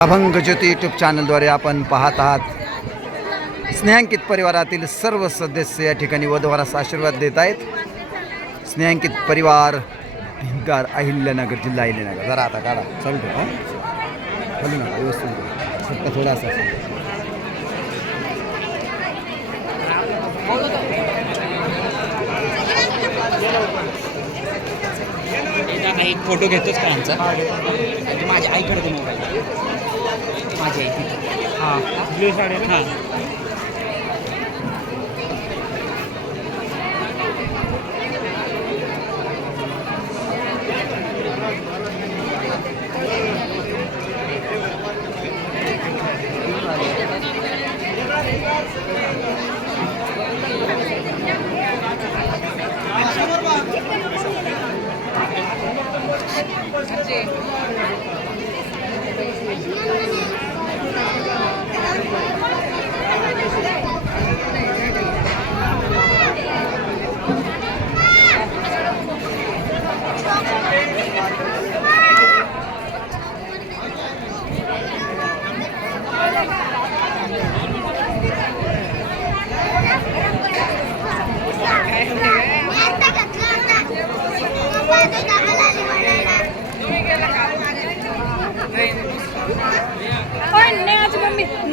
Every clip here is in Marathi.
अभंग ज्योती यूट्यूब चॅनलद्वारे आपण पाहत आहात। स्नेहांकित परिवारातील सर्व सदस्य या ठिकाणी वधूवरास आशीर्वाद देत आहेत। स्नेहांकित परिवार भिंगार, अहिल्यानगर, जिल्हा अहिल्यानगर। जरा आता काढा, चालू ठेवा, चालू नका, व्यवस्थित फक्त थोडासा एक फोटो घेतोच का आमचा? माझ्या आईकडे ते मोबाईल, माझी आई हां हां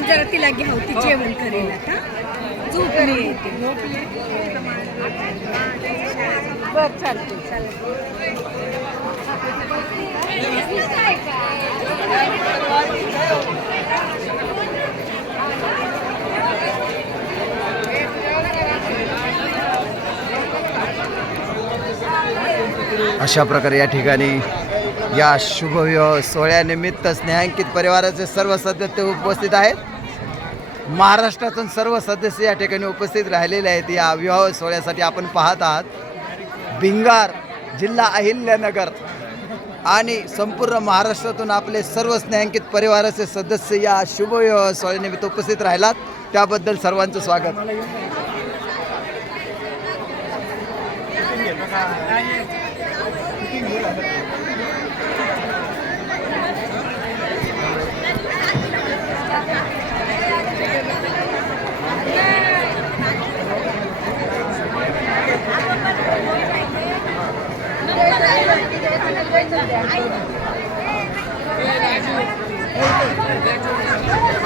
जरा तिला घ्या, ती जेवण करेल आता, झोपली येते। बरं चालते अशा प्रकारे या ठिकाणी या शुभविवाह सोहळ्यानिमित्त स्नेहांकित परिवाराचे सर्व सदस्य उपस्थित आहेत। महाराष्ट्रातून सर्व सदस्य या ठिकाणी उपस्थित राहिलेले आहेत। या विवाह सोहळ्यासाठी आपण पाहत आहात भिंगार, जिल्हा अहिल्यानगर आणि संपूर्ण महाराष्ट्रातून आपले सर्व स्नेहांकित परिवाराचे सदस्य या शुभविवाह सोहळ्यानिमित्त उपस्थित राहिलात, त्याबद्दल सर्वांचं स्वागत।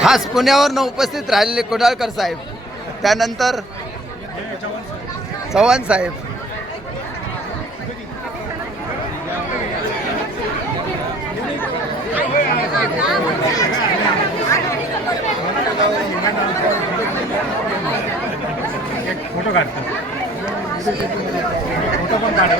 खास पुण्यावरून उपस्थित राहिलेले कोडाळकर साहेब, त्यानंतर चव्हाण साहेब, फोटो काढतो, फोटो पण काढ।